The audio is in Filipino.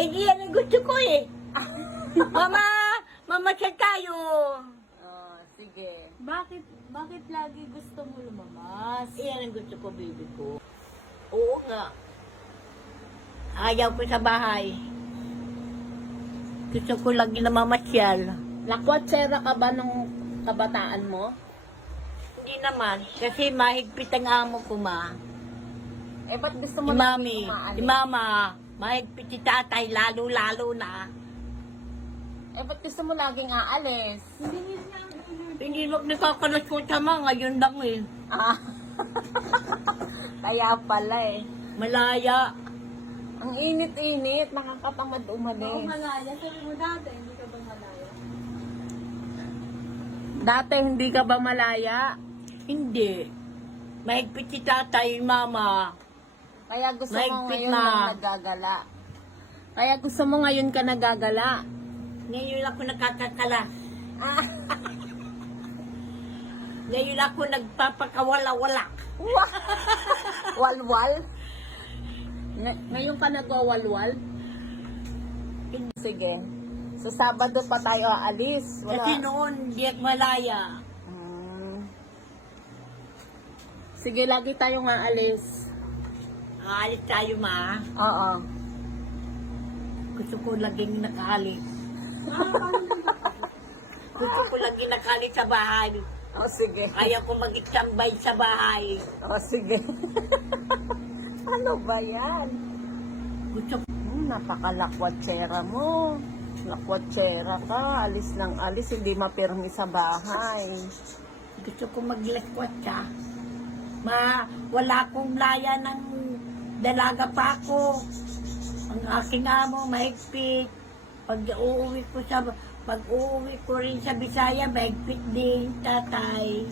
Eh, di yan ang gusto ko eh. Mama, mamasyal tayo. Oh, sige. Bakit, bakit lagi gusto mo lumamas? Iyan ang gusto ko, baby ko. Oo nga. Ayaw ko sa bahay. Gusto ko lagi na mamasyal. Lakwatsera ka ba nung kabataan mo? Hindi naman. Kasi mahigpit ang amo ko, ma. Eh, ba't gusto Si mo mami, laging umaalis? si mama, mahigpit si tatay, lalo-lalo na. Eh, ba't gusto mo laging aalis? Hindi mo nakakalas ko tama, ngayon lang eh. Ah. Kaya pala eh. Malaya. Ang init-init, nakakatamad Oo, umalis. malaya. Sabi mo dati, hindi ka ba malaya? Dati hindi ka ba malaya? Hindi. Mahigpit si tatay, mama. Kaya gusto mo Mahigpit ngayon na. nagagala. Kaya gusto mo ngayon ka nagagala. Ngayon ako nakakakala. Ah. Ngayon ako nagpapakawala-wala. Wa- Walwal? Ng- ngayon ka nagwawalwal? Sige. Sa Sabado pa tayo aalis. Wala. Kasi noon, ako malaya. Hmm. Sige, lagi tayong aalis. Aalis tayo, ma. Oo. Gusto ko laging nakaalis. Gusto ko laging nakaalis sa bahay. O, sige. Kaya ko mag-itambay sa bahay. O, sige. ano ba yan? Gusto ko Hmm, napakalakwatsyera mo. Lakwatsera ka. Alis ng alis. Hindi mapirmi sa bahay. Gusto ko maglakwat ka. Ma, wala akong laya ng dalaga pa ako. Ang aking amo, mahigpit. Pag uuwi ko sa, pag uuwi ko rin sa Bisaya, mahigpit din, tatay.